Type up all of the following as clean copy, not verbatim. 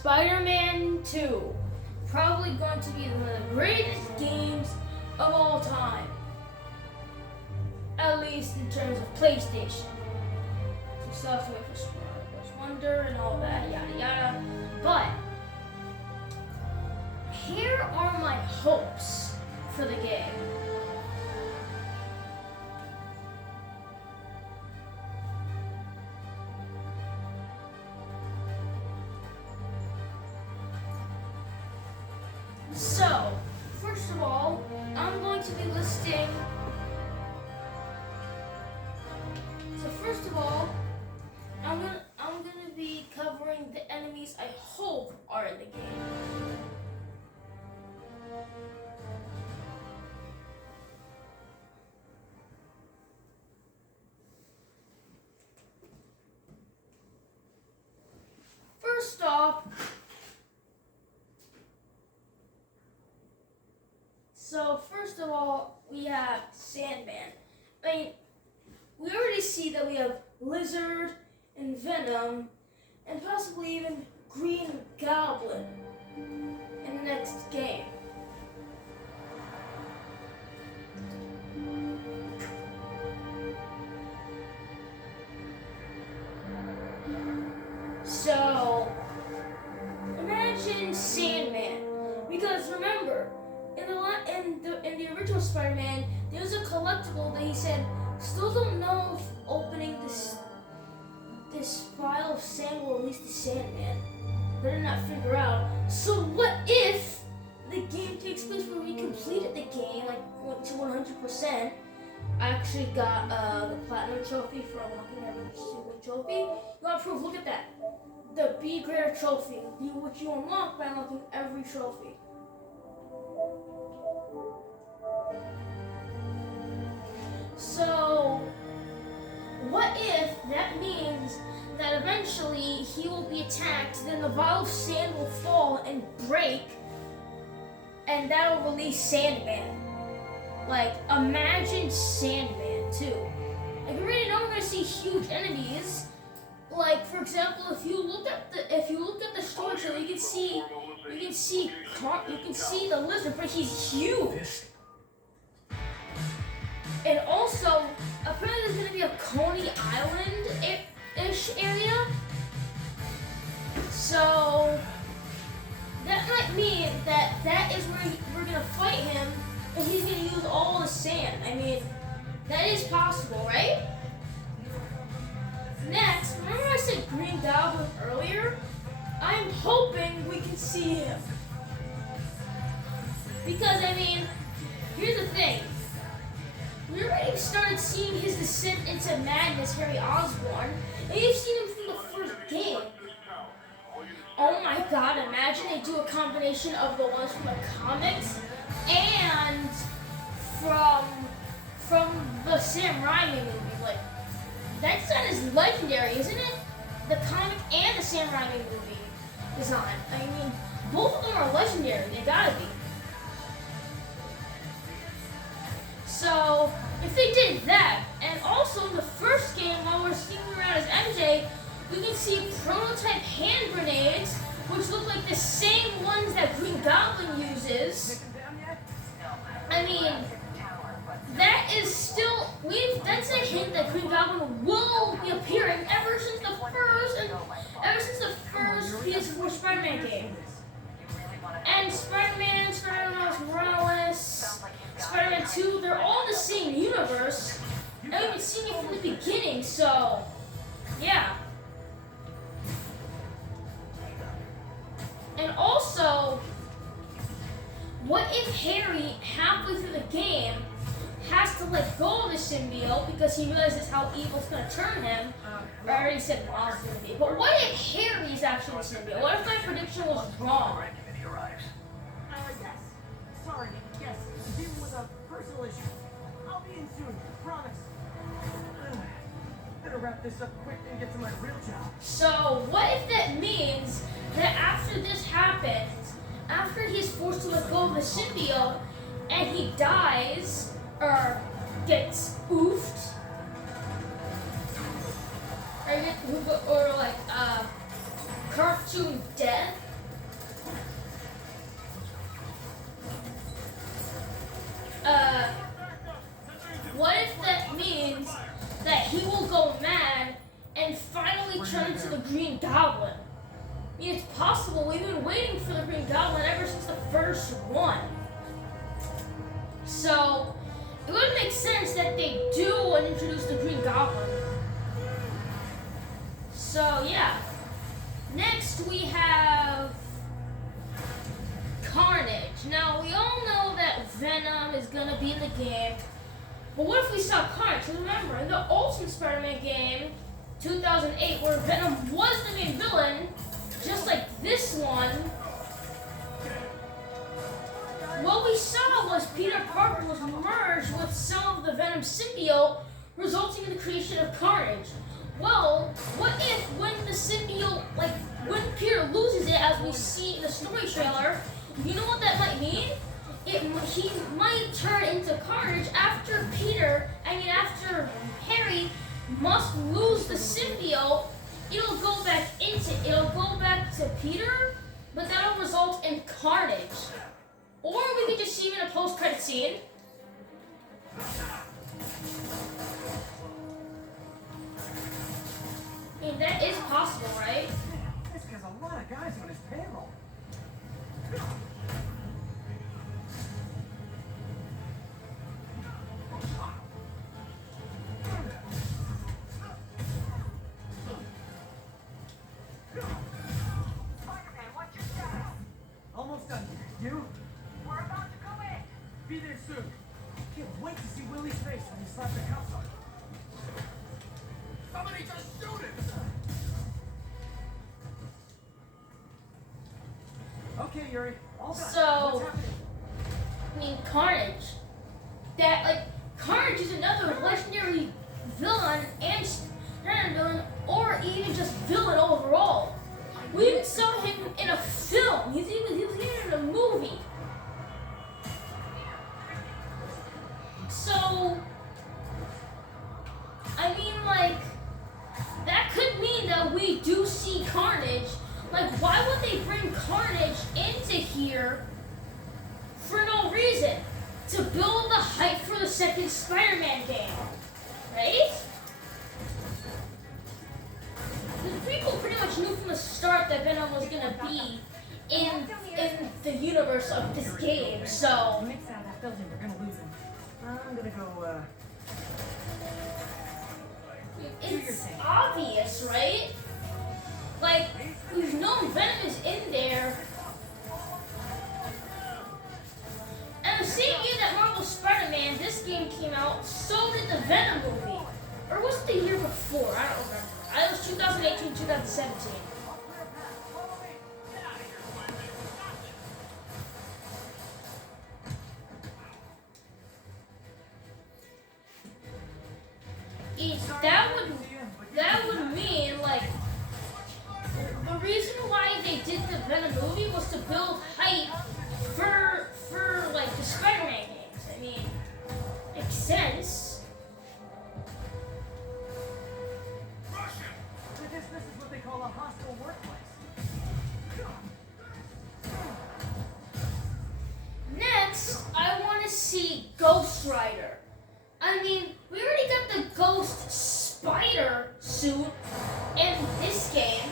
Spider-Man 2. Probably going to be one of the greatest games of all time. At least in terms of PlayStation. We still have to wait for Spider-Verse Wonder and all that, yada yada. But here are my hopes for the game. So, first of all, I'm going to be listing. I'm gonna be covering the enemies I hope are in the game. First off, we have Sandman. I mean, we already see that we have Lizard and Venom, and possibly even Green Goblin in the next game. So, imagine Sandman, because remember, in the original Spider-Man, there was a collectible that he said, still don't know if opening this pile of sand will release the Sandman. Better not figure out. So what if the game takes place where we completed the game, like went to 100%? I actually got the Platinum Trophy for unlocking every single trophy. You got proof, look at that. The Be Greater Trophy, which you unlock by unlocking every trophy. So, what if that means that eventually he will be attacked, then the vial of sand will fall and break, and that will release Sandman. Like, imagine Sandman too. Like, we already know we're gonna see huge enemies. Like, for example, if you look at the story trailer, you can see the Lizard, but he's huge. And also, apparently there's gonna be a Coney Island-ish area. So that might mean that is where we're gonna fight him, and he's gonna use all the sand. I mean, that is possible, right? Next, remember I said Green Goblin earlier? I'm hoping we can see him. Because, I mean, here's the thing. We already started seeing his descent into madness, Harry Osborn, and you've seen him from the first game. Oh my god, imagine they do a combination of the ones from the comics and from the Sam Raimi movie. Like, that design is legendary, isn't it? The comic and the Sam Raimi movie design. I mean, both of them are legendary. They gotta be. So, if they did that, and also in the first game, while we're sneaking around as MJ, we can see prototype hand grenades, which look like the same ones that Green Goblin uses. I mean, that is still, that's a hint that Green Goblin will be appearing ever since the first PS4 Spider-Man game. And Spider-Man, Spider-Man Morales, Spider-Man 2, they're all in the same universe. And we've been seeing it from the beginning, so yeah. And also, what if Harry, halfway through the game, has to let go of the symbiote because he realizes how evil's going to turn him? I already said Miles is going to be. But what if Harry is actually the symbiote? What if my prediction was wrong? Yes. Sorry. Yes. Dealing with a personal issue. I'll be in soon. Promise. Better wrap this up quick and get to my real job. So, what if that means that after this happens, after he's forced to let go of the symbiote, and he dies, or gets oofed, or like cartoon death, What if that means that he will go mad and finally turn into the Green Goblin? I mean, it's possible. We've been waiting for the Green Goblin ever since the first one. So, it would make sense that they do introduce the Green Goblin. So, yeah. Next, we have Carnage. Now, we all know that Venom is going to be in the game. But what if we saw Carnage? Because remember, in the Ultimate Spider-Man game, 2008, where Venom was the main villain, just like this one, what we saw was Peter Parker was merged with some of the Venom symbiote, resulting in the creation of Carnage. Well, what if when the symbiote, like when Peter loses it, as we see in the story trailer, you know what that might mean? He might turn into Carnage after Harry must lose the symbiote. It'll go back to Peter, but that'll result in Carnage. Or we could just see him in a post-credit scene. I mean, that is possible, right? This guy's a lot of guys on his payroll. Spider-Man, what's your status? Almost done here. You? We're about to go in. Be there soon. Can't wait to see Willie's face when he slaps the cuffs on. Somebody just shoot him! Okay, Yuri. All done. So- What's happening? I mean, Carnage. Carnage is another legendary villain and villain, or even just villain overall. We even saw him in a film. He was even in a movie. So, I mean, that could mean that we do see Carnage. Why would they bring Carnage into here for no reason? To build the hype for the second Spider-Man game, right? The people pretty much knew from the start that Venom was gonna be in the universe of this game, so Mix out of that building, we're gonna lose him. I'm gonna go, it's obvious, right? We've known Venom is in there. And the same year that Marvel Spider-Man, this game came out, so did the Venom movie. Or was it the year before? I don't remember. It was 2018, 2017. That would mean, the reason why they did the Venom movie was to build hype for the Spider-Man games. I mean, makes sense. This is what they call a hostile workplace. Next, I want to see Ghost Rider. I mean, we already got the Ghost Spider suit in this game.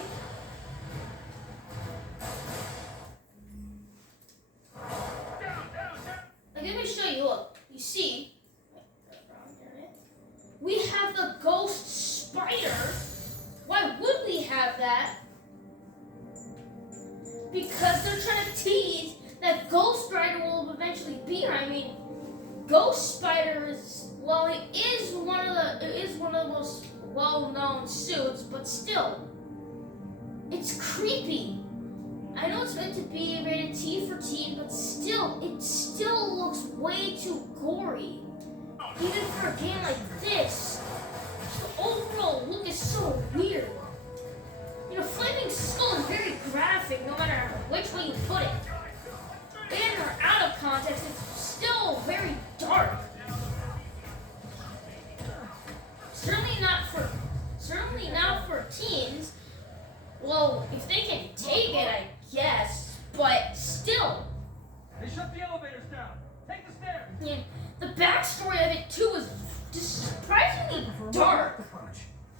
Let me show you. Look, you see, we have the Ghost Spider. Why would we have that? Because they're trying to tease that Ghost Rider will eventually be here. I mean, Ghost Spider is, well, it is one of the most well-known suits, but still, it's creepy. I know it's meant to be rated T for teen, but still, it still looks way too gory. Even for a game like this, the overall look is so weird. You know, Flaming Skull is very graphic no matter which way you put it. In or out of context, it's still very dark. Certainly not for teens. Well, if they can take it, I guess. But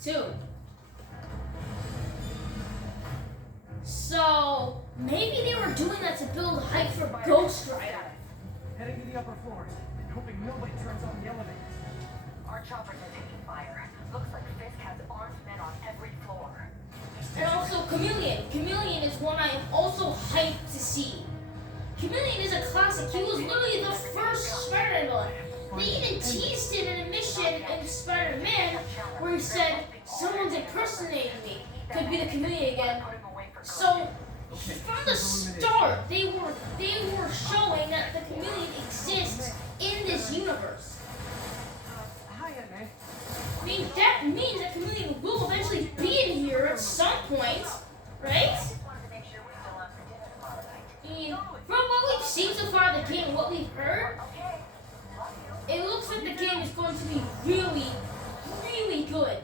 too. So maybe they were doing that to build hype for Ghost Rider. Heading to the upper floors, hoping nobody turns on the elevators. Our choppers are taking fire. Looks like Fisk has armed men on every floor. And also Chameleon. Chameleon is one I am also hyped to see. Chameleon is a classic. He was literally the first Spider-Man villain. They even teased it in a mission in Spider-Man where he said, someone's impersonating me. Could be the Chameleon again. So from the start, they were showing that the Chameleon exists in this universe. Hi, Aunt May. I mean, that means that Chameleon will eventually be in here at some point, right? Just wanted to make sure we're still on for dinner tomorrow night. I mean, from what we've seen so far of the game, what we've heard, Okay. Love you. it looks like the game is going to be really, really good.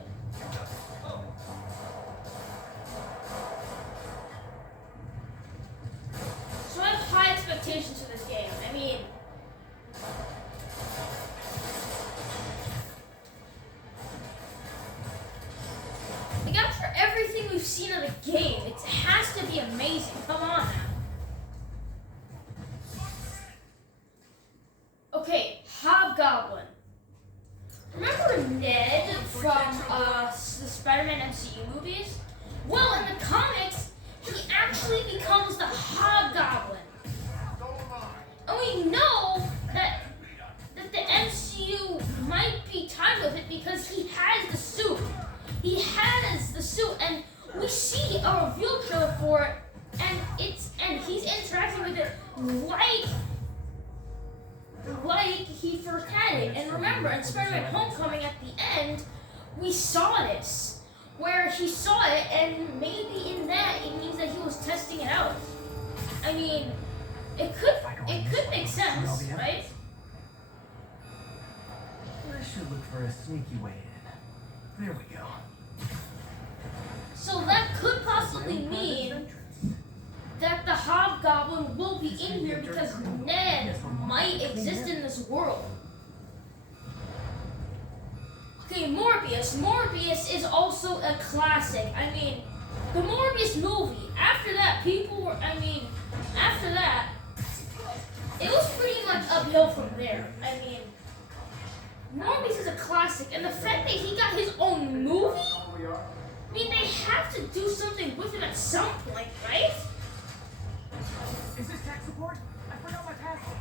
So I have high expectations for this game. I mean, like after everything we've seen of the game, it has to be amazing. Come on now. Okay, Hobgoblin. Remember Ned from the Spider-Man MCU movies? Well, in the comics, he actually becomes the Hobgoblin. And we know that the MCU might be tied with it because he has the suit. He has the suit, and we see a reveal trailer for it, and he's interacting with it like he first had it. And remember, in Spider-Man Homecoming at the end, we saw this, where he saw it, and maybe in that it means that he was testing it out. I mean, it could make sense, right? I should look for a sneaky way in. There we go. So that could possibly mean that the Hobgoblin will be in here because Ned might exist in this world. Okay, Morbius. Morbius is also a classic. I mean, the Morbius movie, after that, it was pretty much uphill from there. I mean, Morbius is a classic, and the fact that he got his own movie, I mean, they have to do something with him at some point, right? Is this tech support? I forgot my password.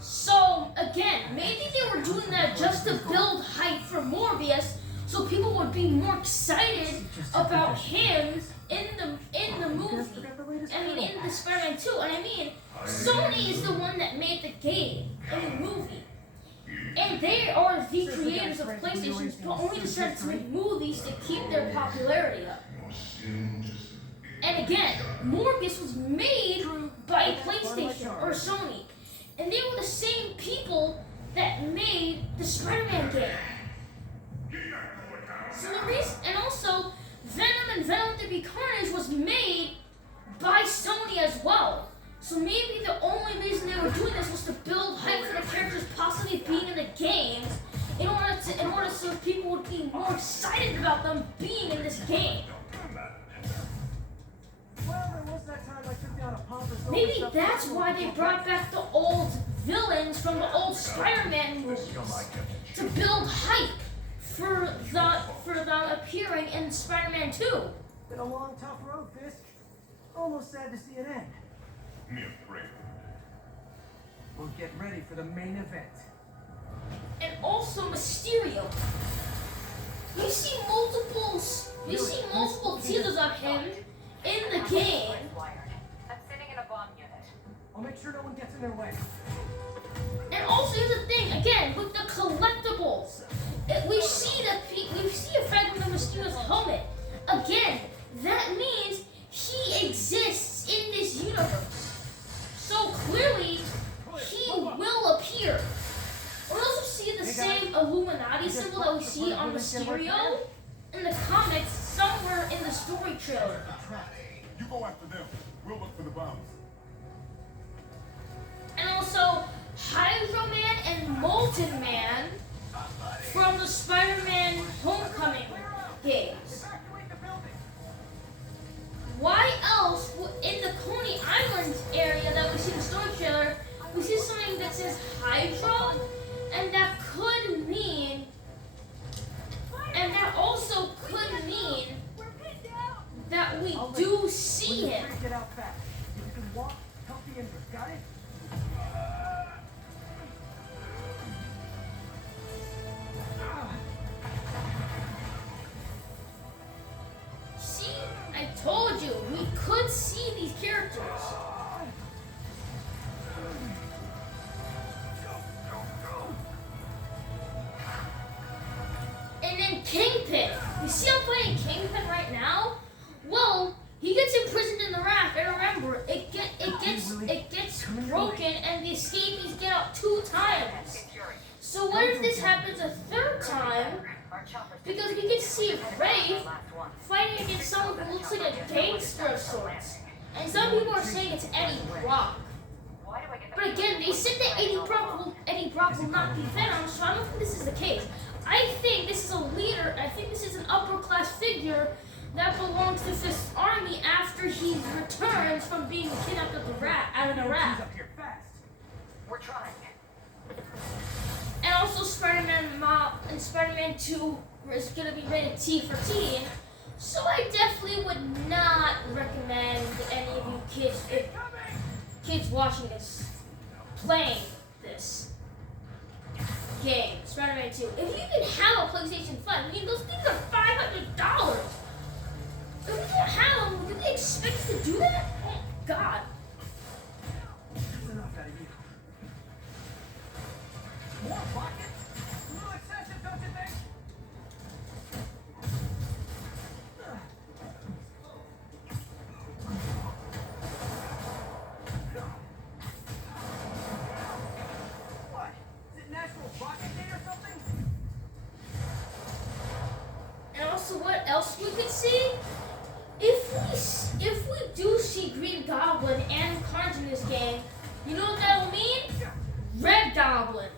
So, again, maybe they were doing that just to build hype for Morbius, so people would be more excited about him in the movie. I mean, in the Spider-Man 2. And I mean, Sony is the one that made the game and the movie. And they are the creators of PlayStation, but only decided to make movies to keep their popularity up. And again, Morbius was made by PlayStation or Sony. And they were the same people that made the Spider-Man game. So the reason, and also, Venom and Venom 3 Carnage was made by Sony as well. So maybe the only reason they were doing this was to build hype for the characters possibly being in the games, in order so people would be more excited about them being in this game. Well, there was that time I took down a pompous Maybe that's why they brought back the old villains from the old Spider-Man movies to build hype for the appearing in Spider-Man 2. Been a long, tough road, Fisk. Almost sad to see it end. We'll get ready for the main event. And also Mysterio. You see multiple teasers of him in the game. I'm sitting in a bomb unit. I'll make sure no one gets in their way. And also here's the thing, again, with the collectibles. We see a fragment of Mysterio's helmet. Again, that means he exists in this universe. So clearly, he will appear. We also see the same Illuminati symbol that we see on Mysterio in the comics somewhere in the story trailer. You go after them. We'll look for the bombs. Hydro Man and Molten Man from the Spider-Man Homecoming games. Evacuate the building. Why else in the Coney Island area that we see in the story trailer, we see something that says Hydro, and that could mean, and that also could mean We're pinned down. that we I'll do wait. see When him. you're free, get out fast. If you can walk, help the injured. Got it? See, I told you, we could see these characters. And then Kingpin. You see I'm playing Kingpin right now? Well, he gets imprisoned in the raft, and remember, it gets broken, and the escapees get out 2 times. So what if this happens a 3rd time? Because we can see Ray fighting against someone who looks like a gangster of sorts. And some people are saying it's Eddie Brock. But again, they said that Eddie Brock will not be Venom, so I don't think this is the case. I think this is a leader, I think this is an upper class figure that belongs to Fisk's army after he returns from being kidnapped out of the raft. Up here fast. We're trying. And also Spider-Man 2 is going to be rated T for teen. So I definitely would not recommend any of you kids watching this, playing this game, Spider-Man 2. If you can have a PlayStation 5, I mean, those things are $500. If we don't have them, do they expect us to do that? Oh, God. That's enough out of you. More pockets? A little excessive, don't you think? What? Is it National Rocket Day or something? And also, what else we could see? If we do see Green Goblin and Carnage in this game, you know what that will mean? Red Goblin.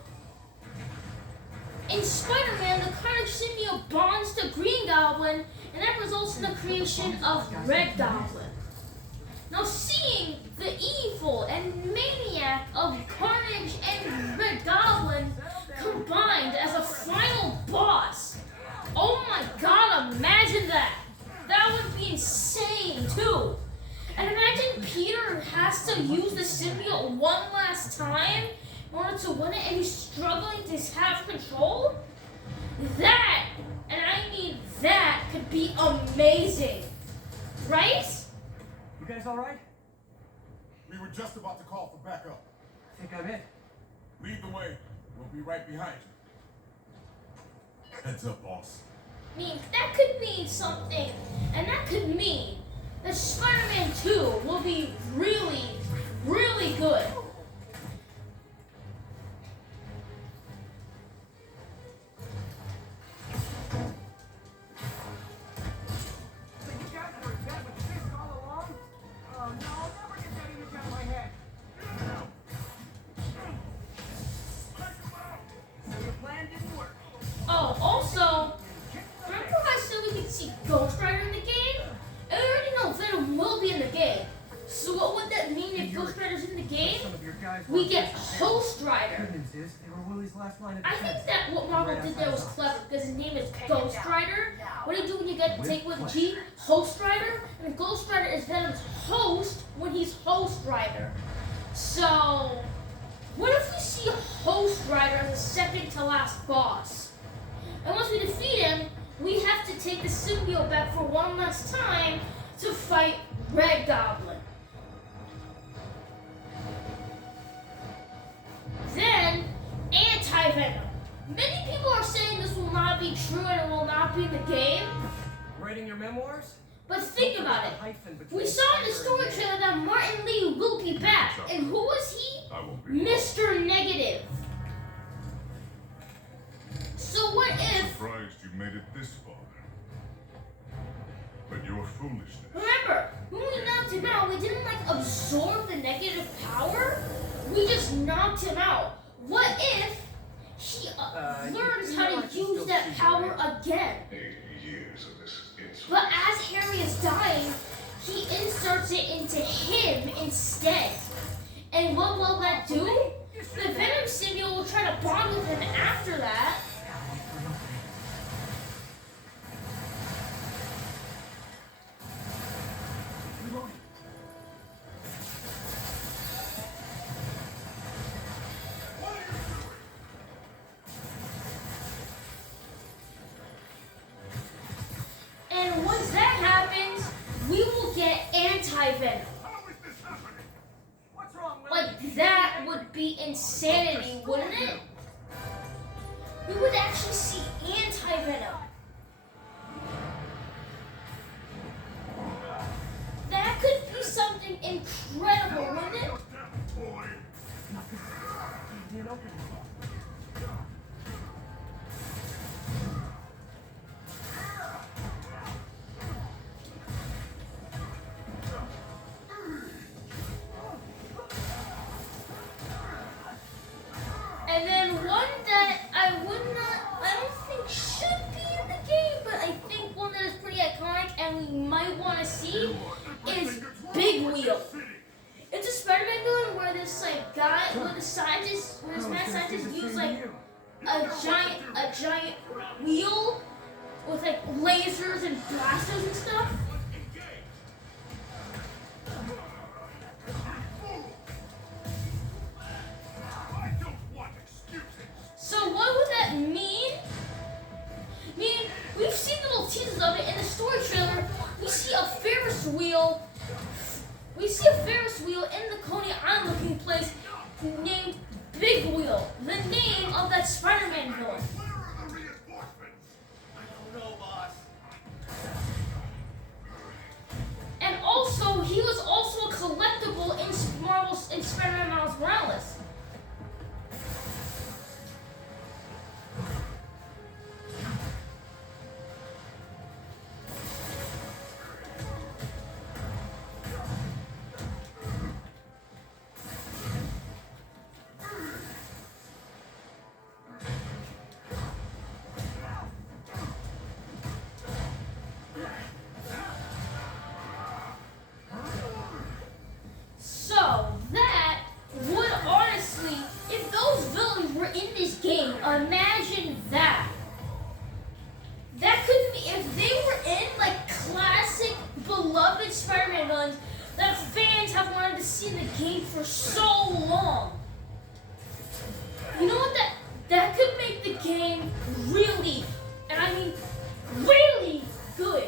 In Spider-Man, the Carnage symbiote bonds to Green Goblin, and that results in the creation of Red Goblin. Now, seeing the evil and maniac of Carnage and Red Goblin combined as a final boss, oh my God, imagine that! That would be insane too. And imagine Peter has to use the symbiote one last time in order to win it, and he's struggling to have control. That, and I mean that, could be amazing, right? You guys alright? We were just about to call for backup. Think I'm it. Lead the way. We'll be right behind you. Heads up, boss. I mean, that could mean something, and that could mean that Spider-Man 2 will be really, really good. So you guys were in bed with Fisk all along? Oh no, I'll never get that image out of my head. So your plan didn't work. Oh, also, remember how I said we could see Ghost Rider in the game? And we already know Venom will be in the game. So what would that mean if Ghost Rider's in the game? Some of your guys We were get prepared. Host Rider. Good news is they were Willie's last line of I defense. think that what Marvel did there was clever because his name is Ghost Rider. What do you do when you get take with G? Host Rider. And Ghost Rider is Venom's host when he's Host Rider. So, what if we see Host Rider as the second to last boss? And once we defeat him, we have to take the symbiote back for one last time to fight Red Goblin. Then, Anti-Venom. Many people are saying this will not be true and it will not be in the game. Writing your memoirs? But think about it. Hyphen between We saw in the story trailer that Martin Lee will be back. And who was he? I won't be Mr. Negative. So what if, surprised you made it this far. But your foolishness. remember, when we knocked him out, we didn't like absorb the negative power. We just knocked him out. what if he learns how to use that power again? 80 years of this insult. But as Harry is dying, he inserts it into him instead. And what will that do? The Venom symbiote will try to bond with him after that. And once that happens, we will get anti-Venom. How is this happening? What's wrong, Willie? Like, that would be insanity, wouldn't it? We would actually see anti-Venom. That could be something incredible, wouldn't it? Boy. He did open it. And then one that I don't think should be in the game, but I think one that is pretty iconic and we might want to see is Big Wheel. It's a Spider-Man villain where this like guy, where this mad scientist use like a giant wheel with like lasers and blasters and stuff. I don't want excuses. So what would that mean? We've seen little teasers of it in the story trailer. We see a Ferris wheel. We see a Ferris wheel in the Coney Island looking place named Big Wheel, the name of that Spider-Man villain. Where are the reinforcements? I don't know, boss. And also, he was also a collectible in Spider-Man Miles Morales. So that would honestly, if those villains were in this game, imagine that. That could be, if they were in like classic beloved Spider-Man villains that fans have wanted to see in the game for so long. You know what, that could make the game really, and I mean really good.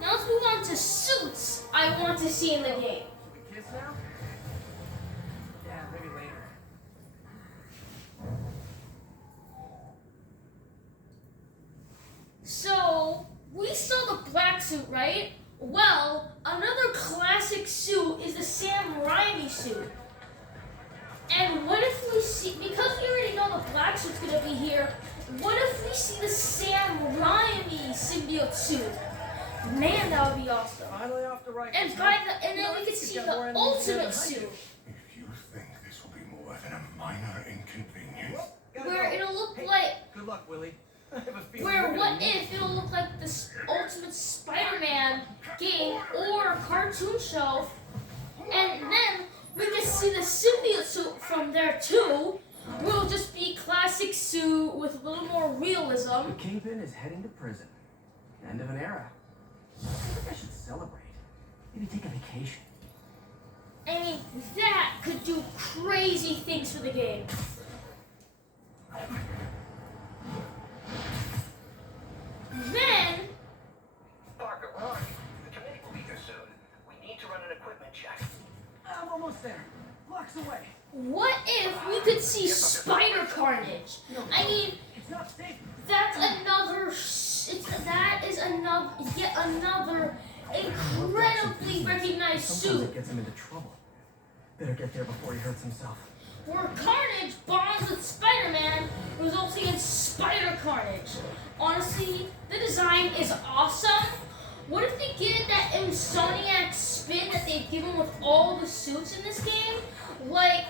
Now let's move on to suits I want to see in the game. Should we kiss now? Yeah, maybe later. So, we saw the black suit, right? Well, another classic suit is the Sam Raimi suit. And what if we see, because we already know the black suit's gonna be here, what if we see the Sam Raimi symbiote suit? Man, that would be awesome. Finally off the right. And then we could see the ultimate suit, If you think this will be more than a minor inconvenience, where it'll look like, Good luck, Willie. I have a feeling where you're what gonna need if it'll look like the Ultimate Spider-Man game or cartoon show, and then we can see the symbiote suit from there too. Will just be classic suit with a little more realism. The Kingpin is heading to prison. End of an era. I think I should celebrate. Maybe take a vacation. I mean, that could do crazy things for the game. Then, Parker, where are you? The committee will be here soon. We need to run an equipment check. I'm almost there. Blocks away. what if we could see Spider Carnage? I mean, It's not safe. that's another. That is yet another incredibly recognized Sometimes suit. it gets him into trouble. Better get there before he hurts himself. Where Carnage bonds with Spider-Man, resulting in Spider Carnage. Honestly, the design is awesome, What if they get that Insomniac spin that they've given with all the suits in this game? Like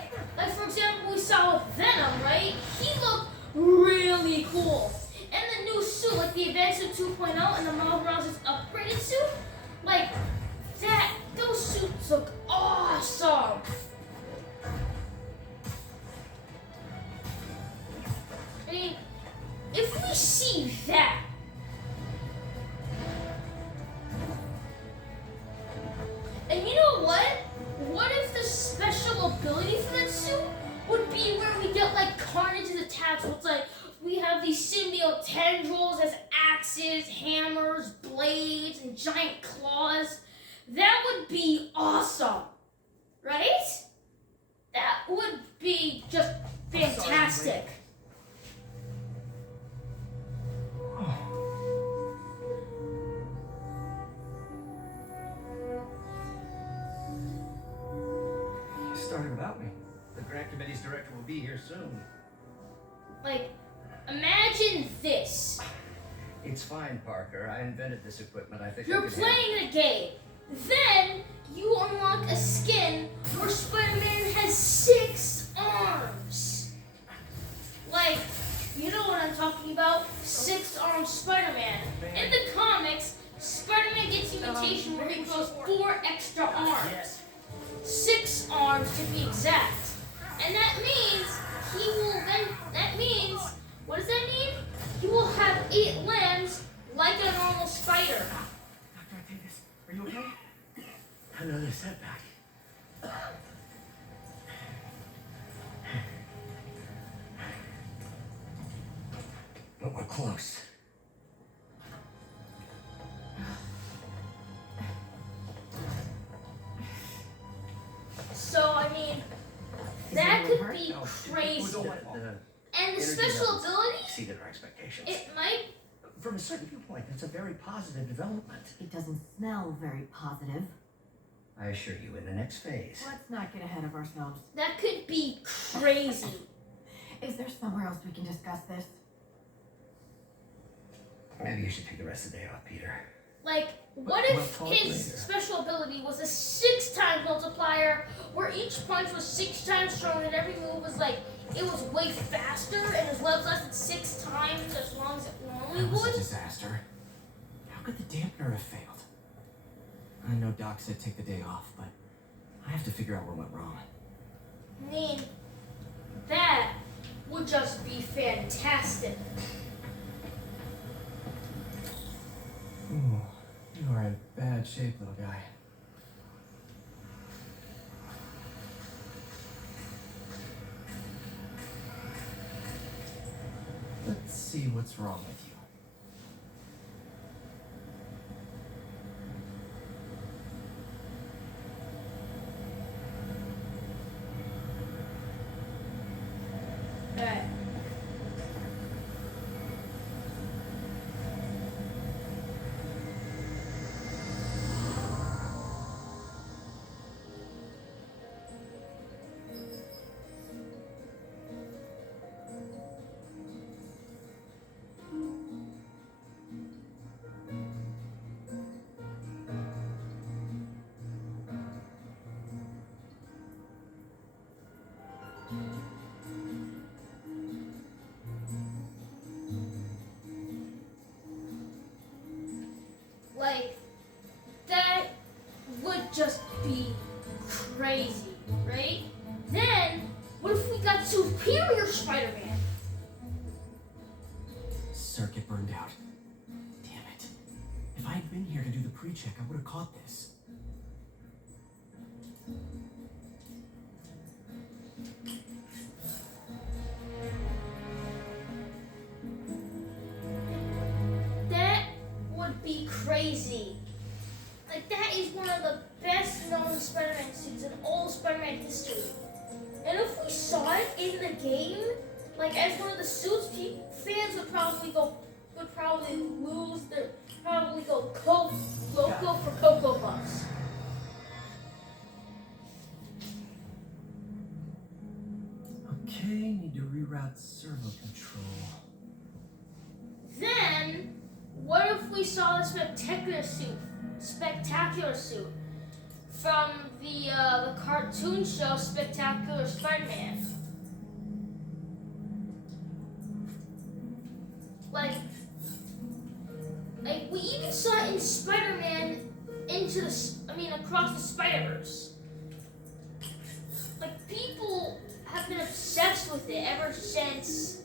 for example, we saw with Venom, right? He looked really cool. And the new suit, like the Advanced Suit 2.0 and the Miles Morales' upgraded suit, like those suits look awesome. I mean, if we see that, and you know what? What if the special ability for that suit would be where we get like Carnage's attacks, where it's like we have these symbiote tendrils as axes, hammers, blades, and giant claws? That would be awesome, right? That would be just fantastic. You started without me. The grant committee's director will be here soon. Like, imagine this. It's fine, Parker. I invented this equipment. I think I You're can playing the game. Then you unlock a skin where Spider-Man has 6 arms. Like, you know what I'm talking about? 6-armed Spider-Man. In the comics, Spider-Man gets a mutation where he grows 4 extra arms. 6 arms to be exact. And that means what does that mean? He will have 8 limbs like a normal spider. Dr. Octavius, are you okay? Another setback. But we're close. So, I mean, that could be crazy. And the special ability, Exceeded our expectations. it might. From a certain viewpoint, it's a very positive development. It doesn't smell very positive. I assure you, in the next phase. Let's not get ahead of ourselves. That could be crazy. Is there somewhere else we can discuss this? Maybe you should take the rest of the day off, Peter. Like, what We'll if talk his later. special ability was a 6 times multiplier, where each punch was 6 times stronger, and every move was like, it was way faster, and his webs lasted 6 times as long as it normally That was a would? disaster. How could the dampener have failed? I know Doc said take the day off, but I have to figure out what went wrong. I mean, that would just be fantastic. Ooh, you are in bad shape, little guy. Let's see what's wrong with you. Alright. Like, that would just be crazy, right? Then, what if we got Superior Spider-Man? Circuit burned out. Damn it. If I had been here to do the pre-check, I would have caught this. That would be crazy. Like, that is one of the best known Spider-Man suits in all Spider-Man history. And if we saw it in the game, like as one of the suits, fans would probably go loco for Cocoa Puffs. Okay, need to reroute servo control. Then what if we saw the spectacular suit from the cartoon show Spectacular Spider-Man? Like we even saw it in Spider-Man across the Spider-Verse. Like, people have been obsessed with it ever since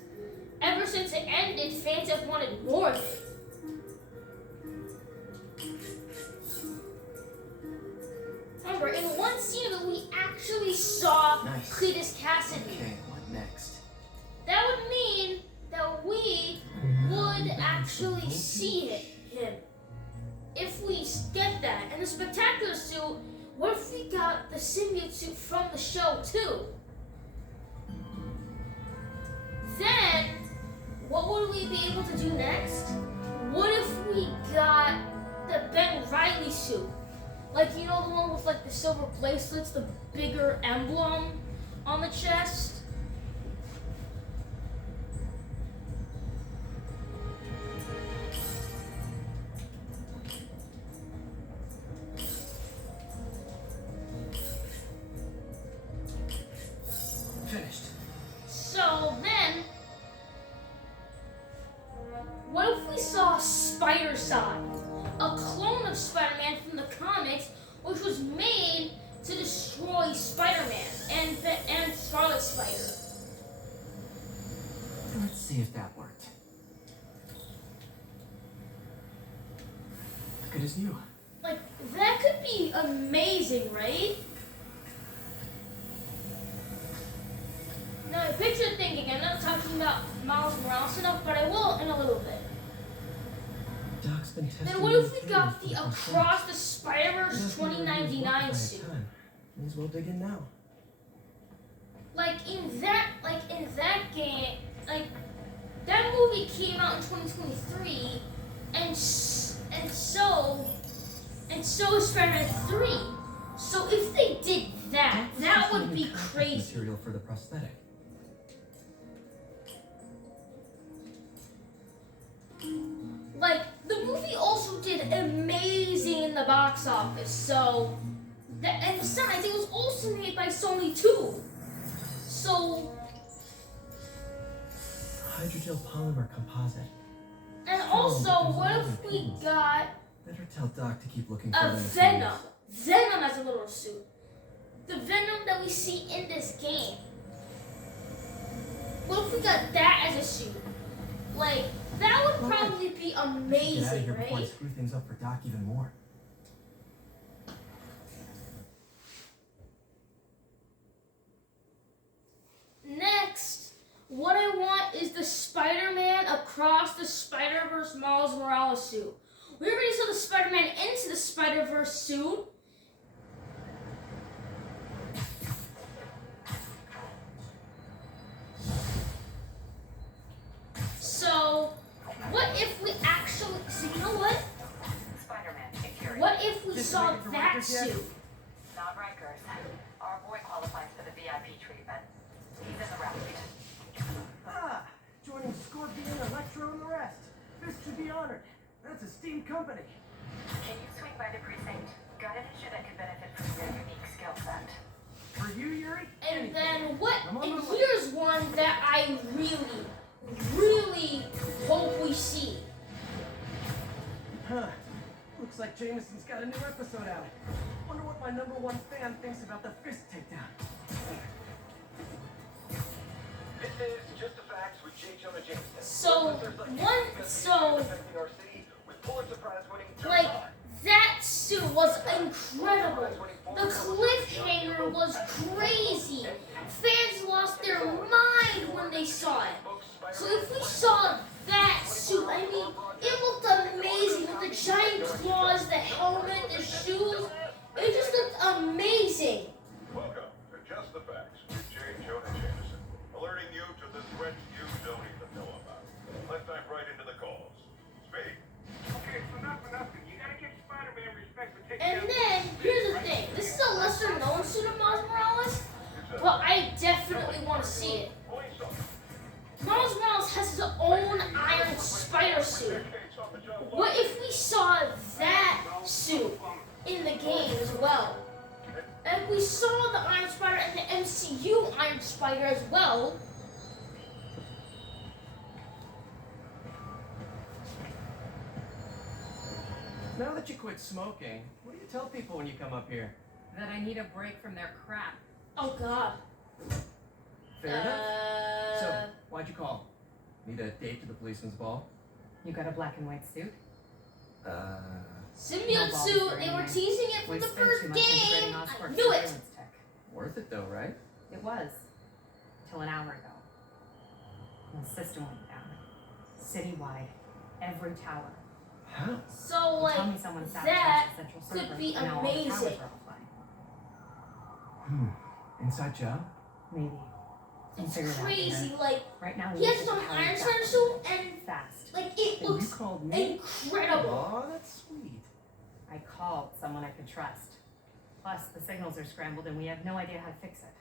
it ended. Fans have wanted more of it. Remember, in one scene of it, we actually saw Nice. Cletus Cassidy. Okay, what next? That would mean that we would actually see him. If we get that. And the spectacular suit, what if we got the symbiote suit from the show too? Then, what would we be able to do next? What if we got the Ben Reilly suit? Like, you know, the one with like the silver bracelets, the bigger emblem on the chest? Finished. So then, what if we saw Spider-Side, a clone of Spider-Man from the comics, which was made to destroy Spider-Man and Scarlet Spider? Let's see if that worked. Good as new. Like, that could be amazing, right? Now, I picture thinking, I'm not talking about Miles Morales enough, but I will in a little bit. Doc's been testing. Then what if we new got theories the for the Across the Spider-Verse concept. 2099 suit? May as well dig in now. Like in that game, like that movie came out in 2023, and so is Spider-Man 3. So if they did that, that would be crazy. Material for the prosthetic. Like the movie also did amazing in the box office. So and besides, it was also made by Sony too. So. Hydrogel polymer composite. And also, what if we got Better tell Doc to keep looking for a them Venom? theories. Venom as a little suit. The Venom that we see in this game. What if we got that as a suit? Like, that would probably be Get out of amazing, here before I right? screw things up for Doc even more. Next, what I want is the Spider-Man Across the Spider-Verse Miles Morales suit. We already saw the Spider-Man Into the Spider-Verse suit. So, what if we actually... So, you know what? Spider-Man, Fury. What if we Just saw waiting for that Rikers yet? suit? Not Rikers. Our boy qualifies for the VIP treatment. He's in the raft. Ah, joining Scorpion, Electro, and the rest. This should be honored. That's a steam company. Can you swing by the precinct? Got an issue that could benefit from your unique skill set. For you, Yuri? And then what? I'm on And my way. here's one that I really, really hope we see. Huh. Looks like Jameson's got a new episode out. Wonder what my #1 fan thinks about the fist takedown. This is Just the Facts with J. Jonah Jameson. So, Affecting our city with Pulitzer Prize winning like, that suit was incredible. The cliffhanger was crazy. Fans lost their mind when they saw it. So if we saw that suit, I mean, it looked amazing with the giant claws, the helmet, the shoes. It just looked amazing. Welcome to Just the Facts with J. Jonah Jameson, alerting you to the threats you don't even know about. Let's dive right into the calls. Speak. Okay, so not for nothing. You gotta give Spider-Man respect for taking And down then, here's the thing. This is a lesser known suit of Miles Morales, but I definitely want to see it. Police officer. Miles Morales has his own Iron Spider suit. spider as well. Now that you quit smoking, what do you tell people when you come up here? That I need a break from their crap. Oh God. Fair enough. So, why'd you call? Need a date to the policeman's ball? You got a black and white suit? Symbiote No balls suit. for They were anyone. teasing it from We the spent too first much integrating game. I Oscorp knew it. surveillance tech. Worth it though, right? It was. Till an hour ago. When the system went down. Citywide. Every tower. How? So Tell like me someone that sabotaged the central could server, be and now all the towers amazing. are offline. Inside job? Maybe. We'll It's figure it out crazy. later. Like Right now, we he need has to his own power Iron back Spider suit, and fast. like it And you looks called me? incredible. Aw, that's sweet. I called someone I could trust. Plus, the signals are scrambled, and we have no idea how to fix it.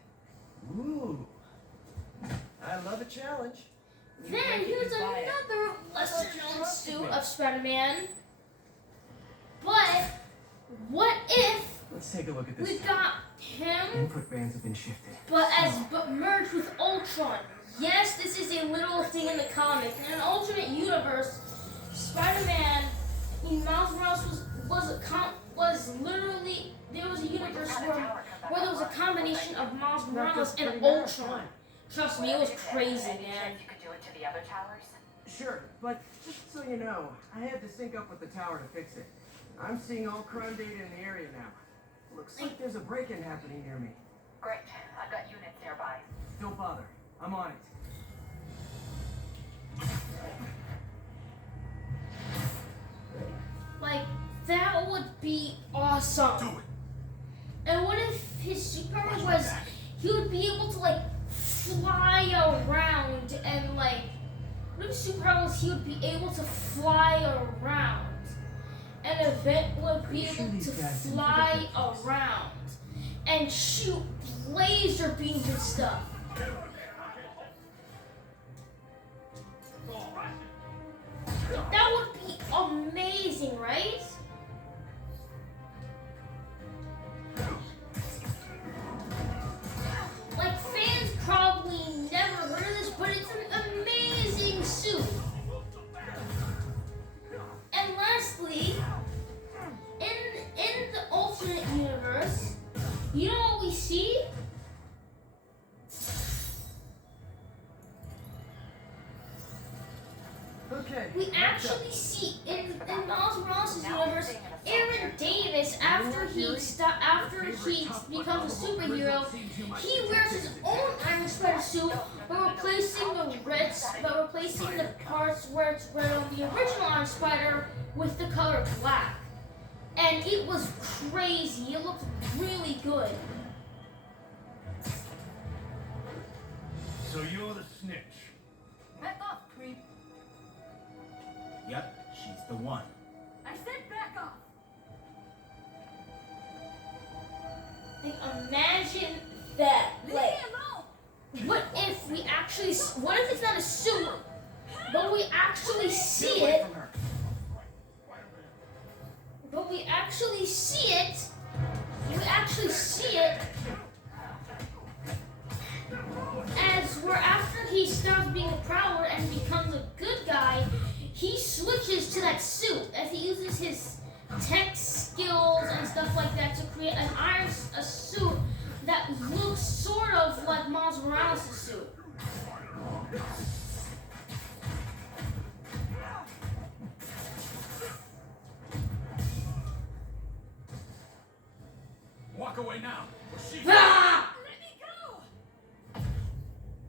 Ooh. I love a challenge. Then here's another lesser-known suit of Spider-Man. But what if Let's take a look at this. we got him, Input bands have been shifted. but merged with Ultron? Yes, this is a literal thing in the comic. In an alternate universe, Spider-Man, Miles Morales was literally, there was a universe where there was a combination of Miles Morales and Ultron. Trust me, it was crazy, man. You could do it to the other towers? Sure, but just so you know, I had to sync up with the tower to fix it. I'm seeing all crime data in the area now. Looks like there's a break-in happening near me. Great. I've got units nearby. Don't bother. I'm on it. Like, that would be awesome. Do it. And what if his superpower was he would be able to like fly around and like what if superpower was he would be able to fly around and Event would be able to fly around and shoot laser beams and stuff. That would be amazing, right? Like, fans probably never heard of this, but it's an amazing suit. And lastly, in the alternate universe, you know what we see? Okay. We actually see in Miles Morales' universe, Aaron Davis, after he becomes a superhero, he wears his own Iron Spider suit, but replacing the parts where it's red on the original Iron Spider with the color black. And it was crazy. It looked really good. So you're the snitch. Back off, creep. Yep, she's the one. I said back off. Like, imagine that. Leave Like, me alone. what if we actually? What if it's not a suit, but we actually see Get away it? from her. But we actually see it. We actually see it as we're after he stops being a Prowler and becomes a good guy. He switches to that suit as he uses his tech skills and stuff like that to create a suit that looks sort of like Miles Morales' suit. Walk away now. Or she. Ah! Let me go.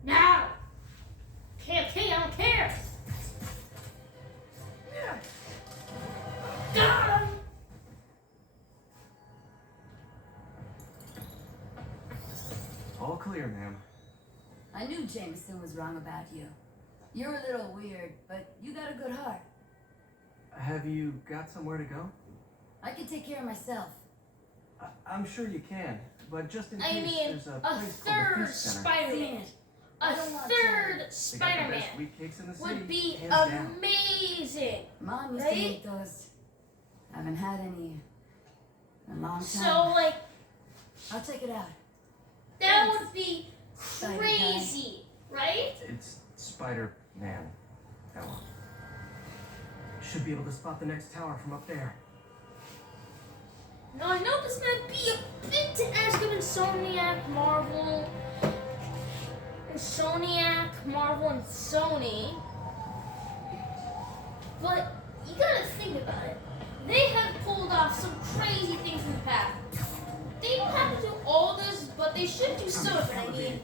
Now! Okay, I don't care! Got him! All clear, ma'am. I knew Jameson was wrong about you. You're a little weird, but you got a good heart. Have you got somewhere to go? I can take care of myself. I'm sure you can, but just in I case, mean, there's a a place called the third Peace Center. Spider-Man. A I don't want third to. They got the Spider-Man best wheat cakes in the city, would be hands down. amazing. Mom used Right? to make those. Haven't had any in a long time. So, like, I'll check it out. that would be Spider crazy. Spider-Man film. Should be able to spot the next tower from up there. Now I know this might be a bit to ask of Insomniac, Marvel, and Sony, but you gotta think about it. They have pulled off some crazy things in the past. They don't have to do all this, but they should do some of it. I mean,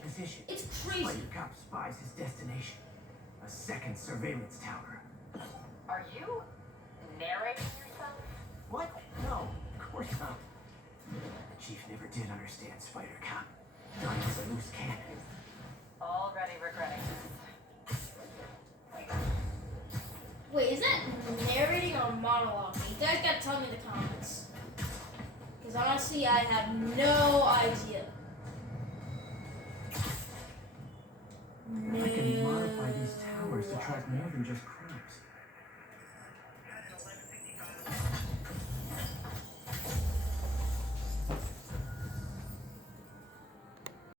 it's crazy. Spider Cop spies his destination. A second surveillance tower. Are you narrating yourself? What? No, of course not. The chief never did understand Spider Cop. Thought he was a loose cannon. Already regretting this. Wait, is that narrating or monologuing? You guys gotta tell me in the comments. Because honestly, I have no idea. I can modify these towers to track more than just crime.